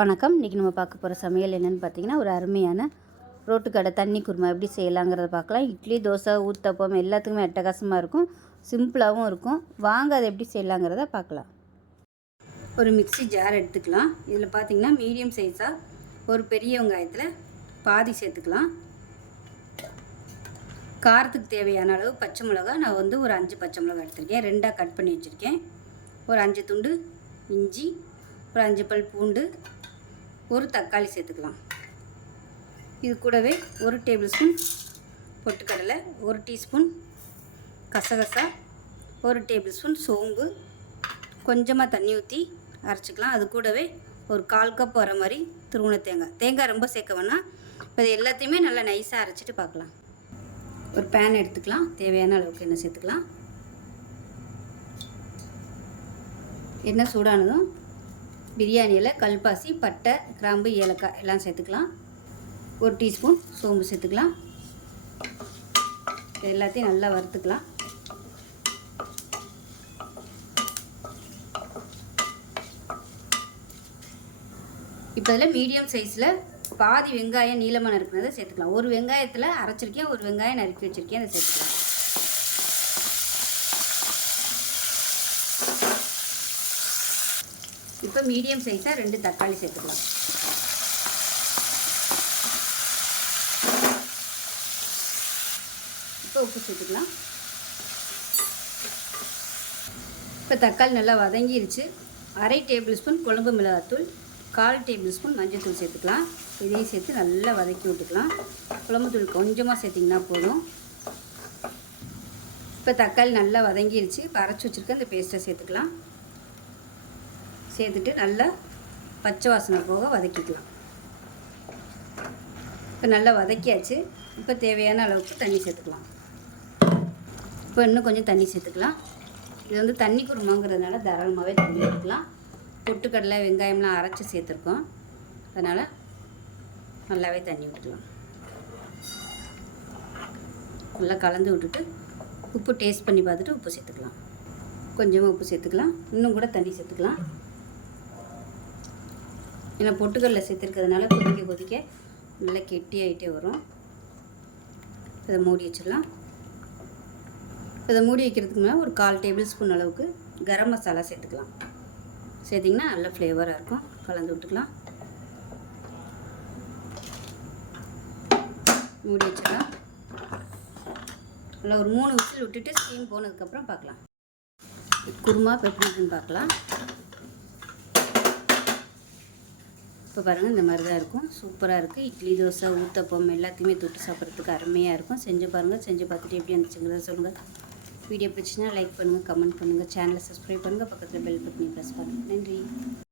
வணக்கம். இன்றைக்கி நம்ம பார்க்க போகிற சமையல் என்னென்னு பார்த்தீங்கன்னா, ஒரு அருமையான ரோட்டுக்கடை தண்ணி குருமா எப்படி செய்யலாங்கிறத பார்க்கலாம். இட்லி, தோசை, ஊத்தப்பம் எல்லாத்துக்குமே அட்டகாசமாக இருக்கும். சிம்பிளாகவும் இருக்கும். வாங்க அதை எப்படி செய்யலாங்கிறத பார்க்கலாம். ஒரு மிக்ஸி ஜார் எடுத்துக்கலாம். இதில் பார்த்தீங்கன்னா மீடியம் சைஸாக ஒரு பெரிய வெங்காயத்தில் பாதி சேர்த்துக்கலாம். காரத்துக்கு தேவையான அளவு பச்சை மிளகா நான் ஒரு 5 பச்சை மிளகா எடுத்திருக்கேன். 2ஆக கட் பண்ணி வச்சுருக்கேன். ஒரு 5 துண்டு இஞ்சி, ஒரு 5 பல் பூண்டு, ஒரு தக்காளி சேர்த்துக்கலாம். இது கூடவே 1 டேபிள் ஸ்பூன் பொட்டுக்கடலை, 1 டீஸ்பூன் கசகசா, 1 டேபிள் ஸ்பூன் சோம்பு, கொஞ்சமாக தண்ணி ஊற்றி அரைச்சிக்கலாம். அது கூடவே ஒரு 1/4 கப் வர மாதிரி துருவின தேங்காய் ரொம்ப சேர்க்க வேணாம். இப்போ இது எல்லாத்தையுமே நல்லா நைஸாக அரைச்சிட்டு பார்க்கலாம். ஒரு பேன் எடுத்துக்கலாம். தேவையான அளவுக்கு எண்ணெய் சேர்த்துக்கலாம். எண்ணெய் சூடானதும் பிரியாணியில் கல்பாசி, பட்டை, கிராம்பு, ஏலக்காய் எல்லாம் சேர்த்துக்கலாம். 1 டீஸ்பூன் சோம்பு சேர்த்துக்கலாம். எல்லாத்தையும் நல்லா வறுத்துக்கலாம். இப்போ இதில் மீடியம் சைஸில் பாதி வெங்காயம் நீளமாக நறுக்கிறத சேர்த்துக்கலாம். ஒரு வெங்காயத்தில் அரைச்சிருக்கேன், ஒரு வெங்காயம் நறுக்கி வச்சுருக்கேன், அதை சேர்த்துக்கலாம். இப்போ மீடியம் சைஸாக 2 தக்காளி சேர்த்துக்கலாம். இப்போ உப்பு சேர்த்துக்கலாம். இப்போ தக்காளி நல்லா வதங்கிருச்சு. 1/2 டேபிள் ஸ்பூன் குழம்பு மிளகாத்தூள், 1/4 டேபிள் ஸ்பூன் மஞ்சள்தூள் சேர்த்துக்கலாம். இதையும் சேர்த்து நல்லா வதக்கி விட்டுக்கலாம். குழம்பு தூள் கொஞ்சமாக சேர்த்திங்கன்னா போதும். இப்போ தக்காளி நல்லா வதங்கிருச்சு. இப்போ அரைச்சி வச்சுருக்க அந்த பேஸ்ட்டை சேர்த்துக்கலாம். சேர்த்துட்டு நல்லா பச்சை வாசனை போக வதக்கிக்கலாம். இப்போ நல்லா வதக்கியாச்சு. இப்போ தேவையான அளவுக்கு தண்ணி சேர்த்துக்கலாம். இப்போ இன்னும் கொஞ்சம் தண்ணி சேர்த்துக்கலாம். இது தண்ணி குருமாங்கிறதுனால தாராளமாகவே தண்ணி ஊற்றிக்கலாம். பொட்டுக்கடலை, வெங்காயம்லாம் அரைச்சி சேர்த்துருக்கோம். அதனால் நல்லாவே தண்ணி விட்டுக்கலாம். நல்லா கலந்து விட்டுட்டு உப்பு டேஸ்ட் பண்ணி பார்த்துட்டு உப்பு சேர்த்துக்கலாம். கொஞ்சமாக உப்பு சேர்த்துக்கலாம். இன்னும் கூட தண்ணி சேர்த்துக்கலாம். ஏன்னா பொட்டுக்கடலை சேர்த்துருக்கிறதுனால கொதிக்க கொதிக்க நல்லா கெட்டியாகிட்டே வரும். இதை மூடி வச்சிடலாம். இதை மூடி வைக்கிறதுக்கு முன்னாடி ஒரு 1/4 டேபிள் ஸ்பூன் அளவுக்கு கரம் மசாலா சேர்த்துக்கலாம். சேர்த்திங்கன்னா நல்ல ஃப்ளேவராக இருக்கும். கலந்து விட்டுக்கலாம். மூடி வச்சிடலாம். நல்லா ஒரு 3 விசில் விட்டுட்டு ஸ்டீம் போனதுக்கப்புறம் பார்க்கலாம். குருமா பெப்பர்னு பார்க்கலாம். இப்போ பாருங்கள், இந்த மாதிரி தான் இருக்கும். சூப்பராக இருக்குது. இட்லி, தோசை, ஊத்தப்பம் எல்லாத்தையுமே தொட்டு சாப்பிட்றதுக்கு அருமையாக இருக்கும். செஞ்சு பாருங்கள். செஞ்சு பார்த்துட்டு எப்படி இருந்துச்சுங்கிறத சொல்லுங்கள். வீடியோ பிடிச்சின்னா லைக் பண்ணுங்கள், கமெண்ட் பண்ணுங்கள், சேனலை சப்ஸ்கிரைப் பண்ணுங்கள், பக்கத்தில் பெல் பட்டனை ப்ரெஸ் பண்ணுங்கள். நன்றி.